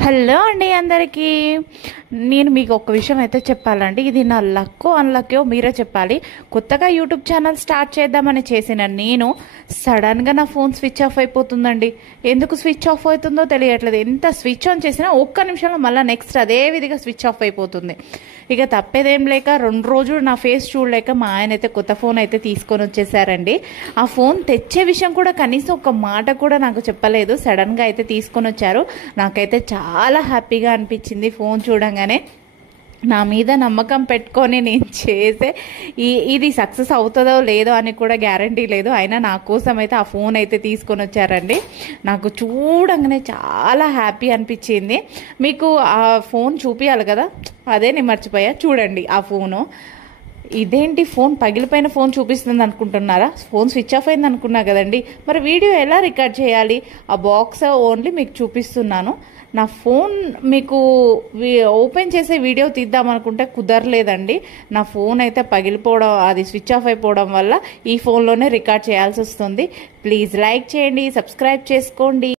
Hello అండి అందరికీ. నేను మీకు ఒక విషయం అయితే చెప్పాలండి. ఇది నా లక్కో అన్లక్కో మీరే చెప్పాలి. కొత్తగా యూట్యూబ్ ఛానల్ స్టార్ట్ చేద్దామని చేసిన నేను సడన్గా నా ఫోన్ స్విచ్ ఆఫ్ అయిపోతుందండి. ఎందుకు స్విచ్ ఆఫ్ అవుతుందో తెలియట్లేదు. ఎంత స్విచ్ ఆన్ చేసినా ఒక్క నిమిషంలో మళ్ళీ నెక్స్ట్ అదే విధిగా స్విచ్ ఆఫ్ అయిపోతుంది. ఇక తప్పేదేం లేక 2 రోజులు నా ఫేస్ చూడలేక మా ఆయన అయితే కొత్త ఫోన్ అయితే తీసుకొని వచ్చేసారండి. ఆ ఫోన్ తెచ్చే విషయం కూడా కనీసం ఒక మాట కూడా నాకు చెప్పలేదు. సడన్గా అయితే తీసుకొని వచ్చారు. నాకైతే చాలా హ్యాపీగా అనిపించింది ఫోన్ చూడంగానే. నా మీద నమ్మకం పెట్టుకొని నేను చేసే ఇది సక్సెస్ అవుతుందో లేదో అని కూడా గ్యారంటీ లేదు. అయినా నా కోసం అయితే ఆ ఫోన్ అయితే తీసుకొని వచ్చారండి. నాకు చూడంగానే చాలా హ్యాపీ అనిపించింది. మీకు ఆ ఫోన్ చూపించాలి కదా, అదే నేను మర్చిపోయా. చూడండి ఆ ఫోను. ఇదేంటి ఫోన్ పగిలిపోయిన ఫోన్ చూపిస్తుంది అనుకుంటున్నారా? ఫోన్ స్విచ్ ఆఫ్ అయింది అనుకున్నా కదండి. మరి వీడియో ఎలా రికార్డ్ చేయాలి? ఆ బాక్స్ ఓన్లీ మీకు చూపిస్తున్నాను. నా ఫోన్ మీకు ఓపెన్ చేసే వీడియో తీద్దామనుకుంటే కుదరలేదండి. నా ఫోన్ అయితే పగిలిపోవడం, అది స్విచ్ ఆఫ్ అయిపోవడం వల్ల ఈ ఫోన్లోనే రికార్డ్ చేయాల్సి వస్తుంది. ప్లీజ్ లైక్ చేయండి, సబ్స్క్రైబ్ చేసుకోండి.